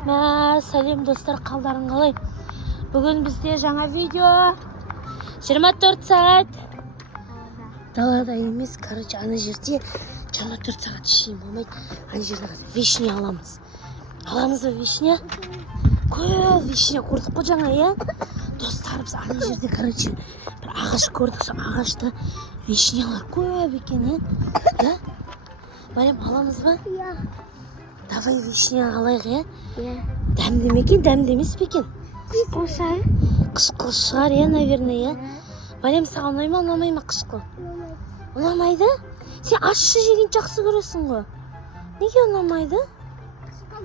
Сәлем достар, қалдарың қалай? Бүгін бізде жаңа видео. 24 сағат. Далада емес, короче, ана жерде 24 сағат ішейін болмайды. Ана жерде вишня аламыз. Аламыз ба вишня? Көп вишня көрдік қой жаңа, иә? Достар, біз ана жерде, короче, бір ағаш көрдік. Сол ағашта вишнялар көп екен, иә? Марем, аламыз ба? Иә. Давай вишня алайық, иә? Иә. Дәмді ме екен, дәмді емес пе екен? Қышқыл шығар? Қышқыл шығар, иә, наверное, иә? Марем, саған ұнай ма, ұнамай ма қышқыл? Ұнамайды? Сен ащы жеген жақсы көресің ғой. Неге ұнамайды?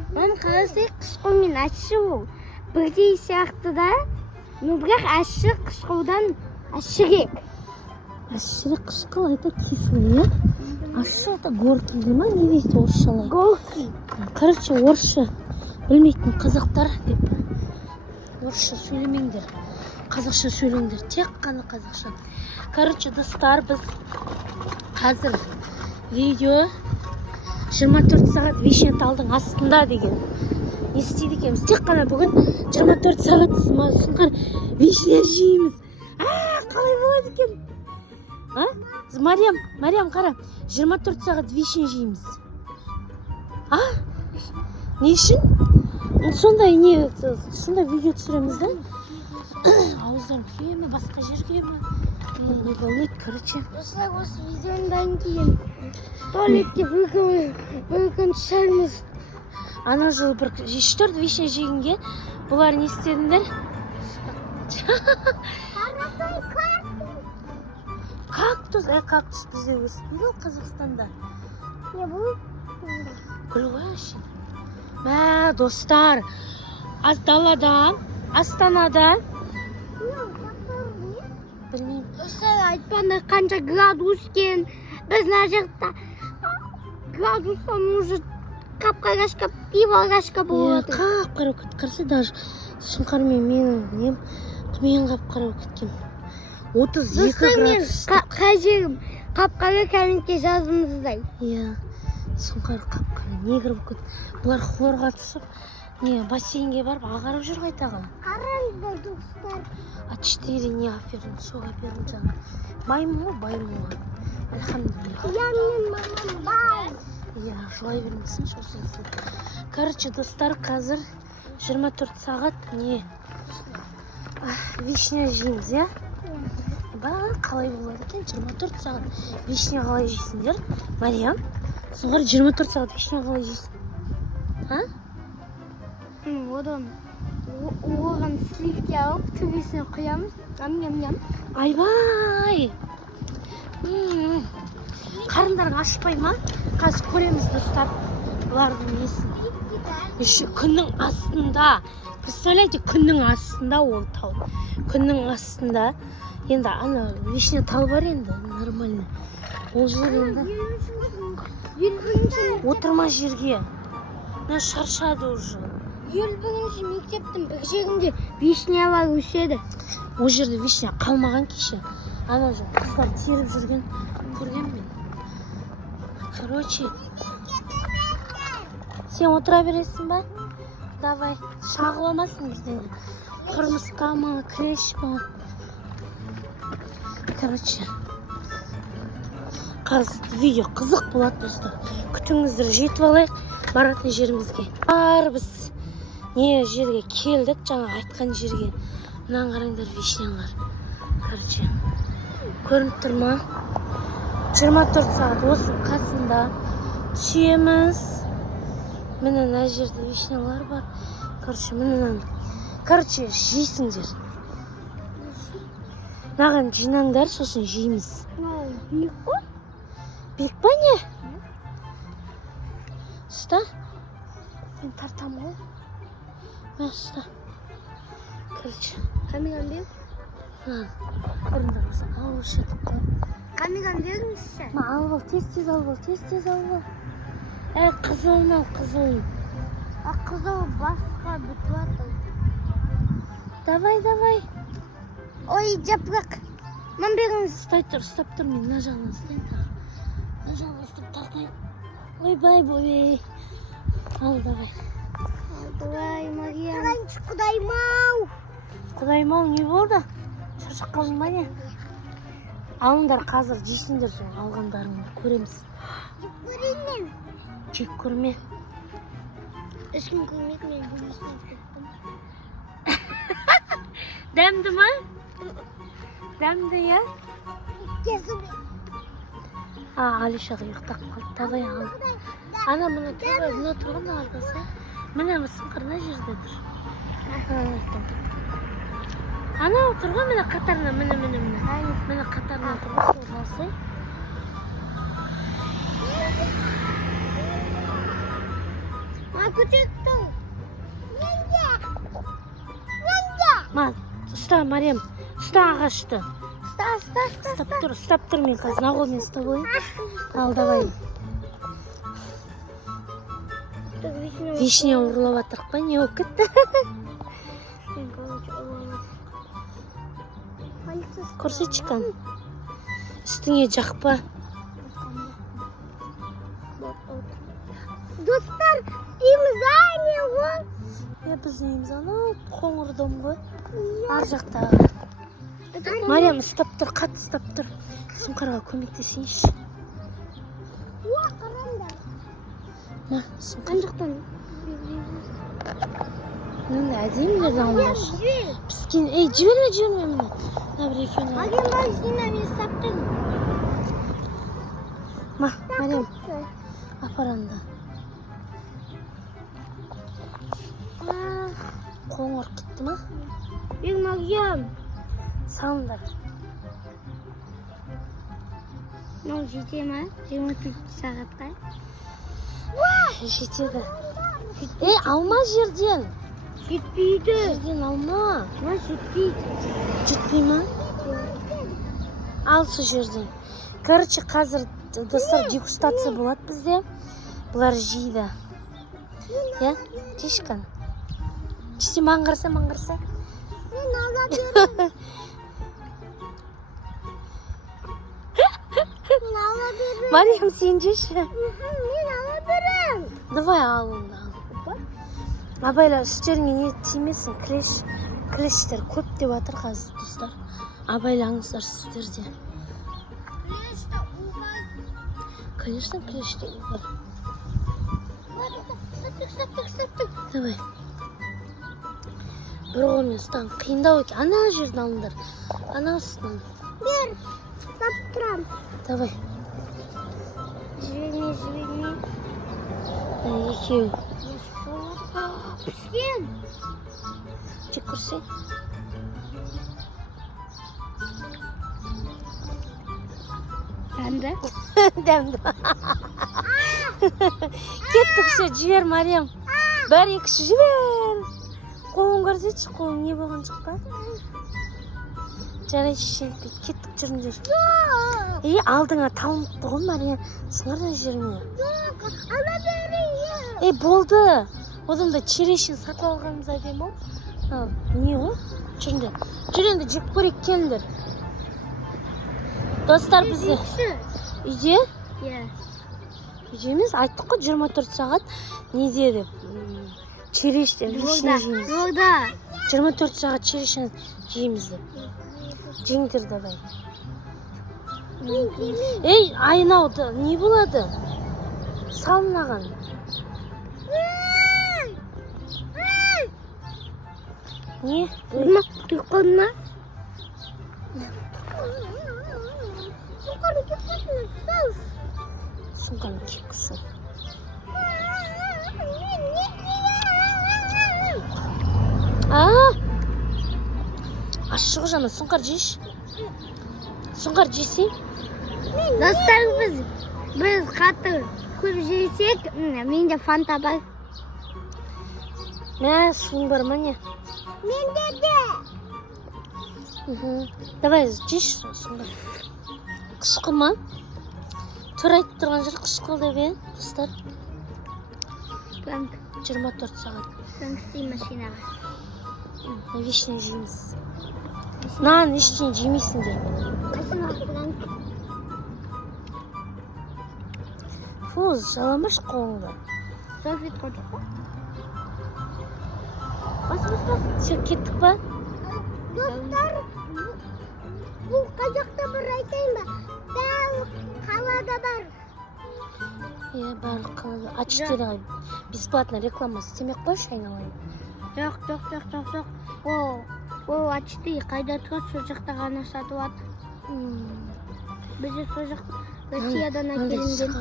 Мен қарасай қышқыл мен ащы ол. Бірдей сияқты да. Но бірақ ащы қышқылдан ащырек. Ащырек қышқыл, это кислый, иә? Ащы это горький, ма? Не дейді орысшалай? Горький. Короче, орысша білмейтін қазақтар деп орысша сөйлемеңдер. Қазақша сөйлеңдер, тек қана қазақша. Короче, достар, біз қазір видео 24 сағат вишня талдың астында деген не істейді екенбіз. Тек қана бүгін 24 сағат сұңқар вишня жейміз. Қалай болады екен? Мариям, қара, 24 сағат вишня жейміз. Не үшін? Сондай видео түсіреміз да? Ауыздарым күйе ме, басқа жерге ме? Не болмайды, короче. Осылай осы видеодан кейін туалетке бір күн түсерміз. Ана жылы бір 4 вишня жегенге бұлар не істедіңдер? Кактус, кактус бізде өспейді ол Қазақстанда. Не бұл? Гүл ғой әшейін. Достар, даладан, Астанадан. Білмеймін. Достар, айтпаңдар қанша градус кен. Біз мына жақта градустан уже қап-қарашқа, пиво-қарашқа болады. Қап-қара өтіп қарсы, даже сұңқар менің нем түмен қап-қара кеткен. 32 градус. Қай жерім қап-қара кәлінке жазымыздай. Иә, сұңқар қап-қара негр болып кетті. Бұлар хлорға түсіп, бассейнге барып ағарып жүр қайтаға. Қараңыздар, достар. А4 не аперін, соға аперін жаңа. Байым ғой, байым ғой. Альхамдулилlah. Мен мамам бай. Иә, жылай бермесін шосылсын. Короче, достар, қазір 24 сағат вишня жейміз, иә? Қалай болады екен, 24 сағат вишня қалай жейсіңдер? Мариям, сұңғар 24 сағат вишня қалай жейсің? Оған сливке алып, төбесіне құямыз. Ам-ям-ям. Айбай! Қарындарың ашпай ма? Қазір көреміз, достар. Бұлардың несін. Күннің астында. Представляете, күннің астында ол тал. Күннің астында. Енді ана вишня тал бар енді, нормально. Ол жер енді. Отырма жерге. Шаршады уже. 101-ші мектептің бір жерінде вишнялар өседі. Ол жерде вишня қалмаған кеше. Ана жер қыздар теріп жүрген көрген мен. Короче, сен отыра бересің ба? Давай, шағыламасын бізден. Құрмысқа ма, креш ма? Короче, қазір видео қызық болады, достар. Күтіңіздер, жетіп алайық баратын жерімізге. Біз жерге келдік, жаңа айтқан жерге. Мұнан қараңдар вишнялар. Короче, көрініп тұр ма? 24 сағат осы қасында түсеміз. Міне мына жерде вишнялар бар. Короче, жейсіңдер. Маған жинаңдар, сосын жейміз. Биік қой? Биік па не? Ұста? Мен тартам ғой. Мен ұста. Короче. Камерам бер. Ұрындар болса, ауыл шетіп қой. Камерам беріңізші. Алып ал, тез алып ал, тез алып ал. Қызылын ал, қызылын. Қызыл басқа бүтіп атыр. Давай. Ой, жапырақ. Мен беріңіз. Ұстап тұр, мен мына жағынан ұстайын тағы. Мына жағынан ұстап тартайын. Ойбай. Ал, давай. Ой, Мариям. Құдайым-ау. Құдайым-ау, не болды? Шаршап қалдың ба не? Алыңдар қазір жейсіңдер соң алғандарыңды көреміз. Көрейін. Жек көрме. Ешкім көрмейді, мен көрмесін кеттім. Дәмді ма? Дәмді, я? Кесіп. Алишаға ұйықтап қалды. Давай ал. Ана мұны тұрғай, мұны тұрғын алдаса. Міне сыңқырына жерде тұр. Ана тұрғын міне қатарына, міне. Міне қатарына тұрғын орналсай. Ма, көтектің. Ненде? Ма, ұста, Мариям. Ұста ағашты. Ұстап тұр мен қазір. Нағолмен ұстап ойын. Ал, давай. Вишня ұрлап атырық па? Не болып кетті? Көрсетшікан. Үстіңе жақпа. Достар, дейміз не ол? Біз дейміз қоңыр дом ғой. Ар жақтағы. Мариям ұстап тұр, қатты ұстап тұр. Сұңқарға көмектесейінші. Уа, қараңдар. Ма, сұңқар. Қандықтан? Мында әдемілерді алыңдар. Піскен, жіберме мұны. Бір екеуіне. Мариям бар, сені мен ұстаптым. Ма, Мариям, апаранда. Қоңыр кетті ма? Мариям. Салыңдар. Мынау жете ма? 24 сағатқа. Жетеді. Алма жерден. Жетпейді. Жерден алма. Жетпейді. Жетпей ма? Ал су жерден. Короче, қазір достар дегустация болады бізде. Бұлар жейді. Жешкан. Жесе маңғырса. Мен ала берем. Мариям, сен жеші. Мен ала берем. Давай алыңды. Абайла үстеріңе не тимесін, клештер көп деп атыр қазір, достар. Абайлаңыздар сіздерде. Клешті ұғай. Конечно, клешті ұғай. Стоптық. Давай. Бір қолмен ұстан. Қиындау екен. Ана жерден алыңдар. Ана ұстан. Бер. Ұстап тұрам. Давай. Жіберме. Екеу. Піскен. Жек көрсе. Дәмді? Дәмді. Кеттік все, жібер, Мариям. Бәрі екіші жібер. Қолын көрсетші, қолын не болған жоқ па? Жарай шешеніп кеттік жүріңдер. Алдыңа талыныпты ғой, Мариям. Сыңардан жүріңе. Ала берейін. Болды. Одан да черешін сатып алғанымыз әдем ол. Не ол? Жүріңді жек көрек келіңдер. Достар бізде. Үйде? Үйде емес, айттық қой 24 сағат неде деп. Черештен, вишня жейміз. 24 сағат черешін жейміз деп. Жеңдер давай. Айнауды не болады? Салынаған. Не? Тұйқын ма? Сұңқаны кепкесін ұстау. Сұңқаны кепкісін. Ашығы жама, сұңқар жейші. Сұңқар жейсей? Достар, біз қатты көп жейсек, менде фанта бар. Суың бар ма не? Менде де. Давай, жейші сұңқар. Қышқы ма? Тұр айтып тұрған жер қышқы деп е, достар. 24 сағат. Франксый машинаға. Вишня жейміз. Нан ештен жемейсің де. Фуз, жаламаш қолыңды. Софит қойдық қой. Бас. Шығып кеттік па? Достар, бұл қазақта бір айтайын ба? Дәл қалада бар. Бар қалада. А4-ға бесплатно реклама істемек қойшы айналайын. Жоқ. Ол А4 қайда тұрады, сол жақта ғана сатып ат. Бізде сол жақ Россиядан әкелінген.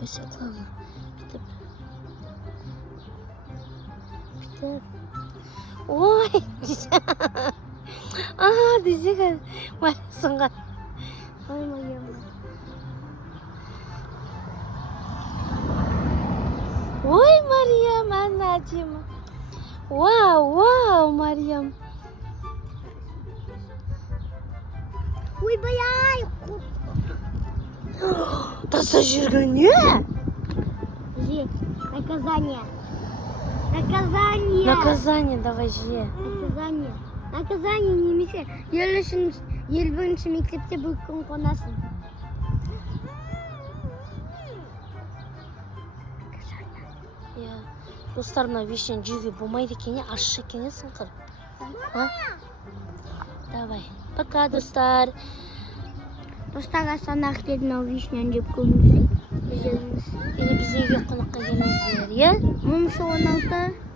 Қойса реклама. Бүйтіп. Ой, десең Мариясынға. Ой, моем. Ой, Мариям, ана Дима. Вау, Мариям. Ой, баяй. Таза жүрген не? Наказание. Наказание, давай же. Наказание немесе ел бірінші мектепте бір күн қонасың. Достарына вишен жеуге болмайды екен, ащы екен сыңқыр. Давай. Пока, достар. Достар, астанақ дедім ау вишнен жеп көріңіз. Енді біз үйге қонаққа келіңіздер, е? 16